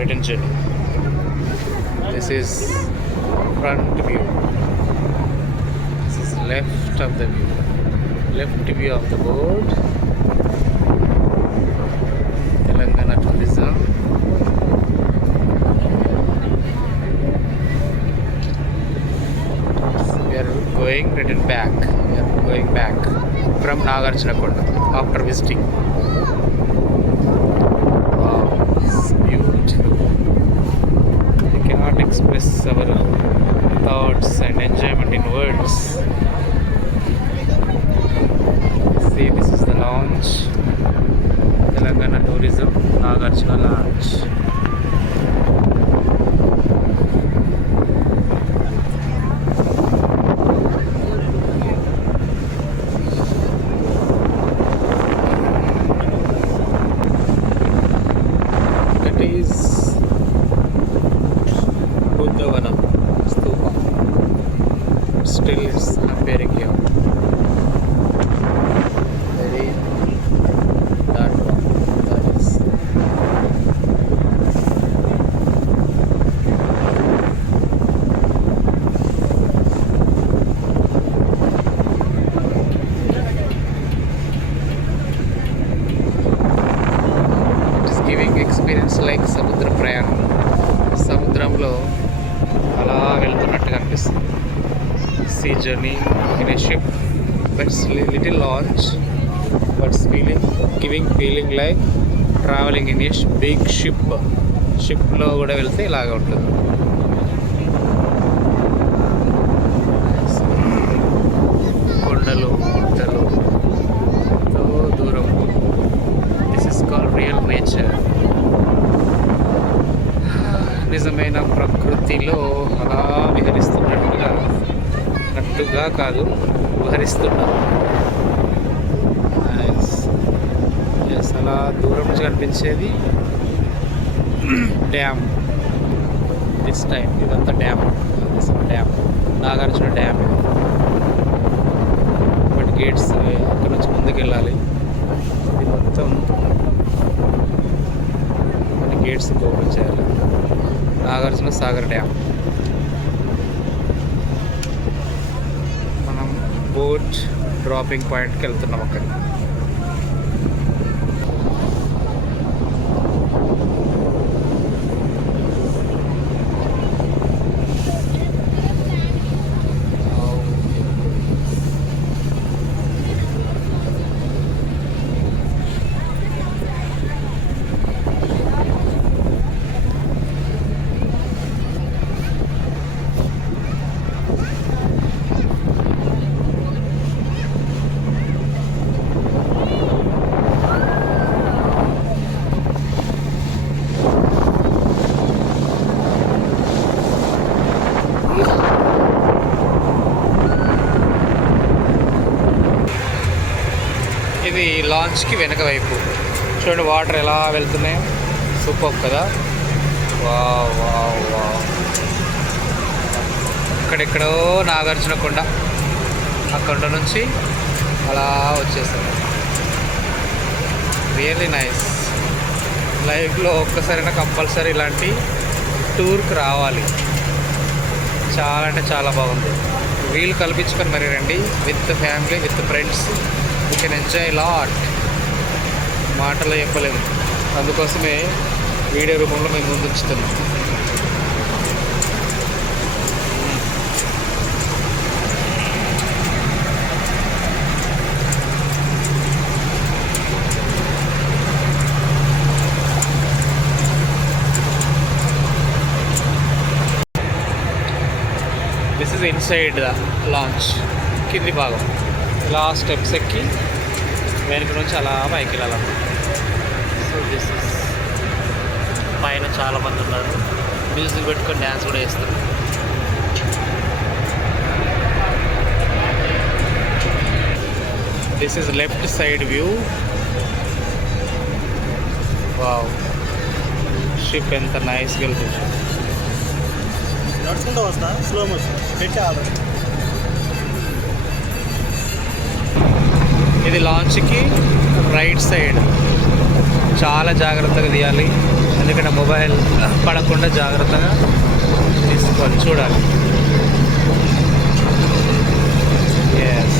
return journey. This is front view. This is left of the view. Left view of the boat. Telangana tourism. We are going return back. We are going back from Nagarjunakonda after visiting. Wow, it's beautiful. We cannot express our thoughts and enjoyment in words. See, this is the lounge. Telangana Tourism Nagarjuna Lounge. That is Buddhavanam Stupa. Still it's appearing here. Very that one. That is. It is giving experience like సముద్ర ప్రయాణం. సముద్రంలో అలా వెళ్తున్నట్టుగా అనిపిస్తుంది. Sea journey in a ship, but it's little launch, but it's giving feeling like traveling in a big ship. షిప్లో కూడా వెళ్తే ఇలాగ ఉంటుంది. కొండలు గుట్టలు ఎంతో దూరం. This is called real nature. నిజమైన ప్రకృతిలో అలా విహరిస్తున్నట్టుగా కాదు, విహరిస్తున్నాం. ఎస్, అలా దూరం నుంచి కనిపించేది డ్యామ్. దిస్ టైం ఇదంతా dam. Dam Nagarjuna dam. But gates అక్కడ నుంచి ముందుకు వెళ్ళాలి. ఇది మొత్తం గేట్స్ ఓపెన్ చేయాలి. నాగార్జున సాగర్ డ్యామ్. మనం బోట్ డ్రాపింగ్ పాయింట్కి వెళ్తున్నాం. అక్కడ ఇది లాంచ్కి వెనక వైపు చూడండి, వాటర్ ఎలా వెళ్తున్నాయి. సూపర్ కదా. Wow wow wow. అక్కడెక్కడో నాగార్జునకొండ, అక్కడ నుంచి అలా వచ్చేస్తుంది. Really nice. లైఫ్లో ఒక్కసారైనా కంపల్సరీ ఇలాంటి టూర్కి రావాలి. చాలా అంటే చాలా బాగుంది. వీలు కల్పించుకొని మరి రండి. With family, with friends, you can enjoy lot. మాటలో చెప్పలేము. అందుకోసమే వీడియో రూపంలో మేము ముందు ఉంచుతున్నాం. This is inside the launch. కింది భాగం ఇలా స్టెప్స్ ఎక్కి వెనక నుంచి అలా పైకి వెళ్ళాలన్నమాట. సో దిస్ ఇస్ పైన చాలామంది ఉన్నారు. మ్యూజిక్ పెట్టుకొని డ్యాన్స్ కూడా చేస్తారు. This is left side view. Wow, ship ఎంత నైస్గా వెళ్తుంది. నడుచుకుంటూ వస్తా, స్లో మోషన్ పెట్టి ఆర్డర్. ఇది లాంచ్కి రైట్ సైడ్. చాలా జాగ్రత్తగా తీయాలి, ఎందుకంటే మొబైల్ పడకుండా జాగ్రత్తగా తీసుకోవాలి, చూడాలి. ఎస్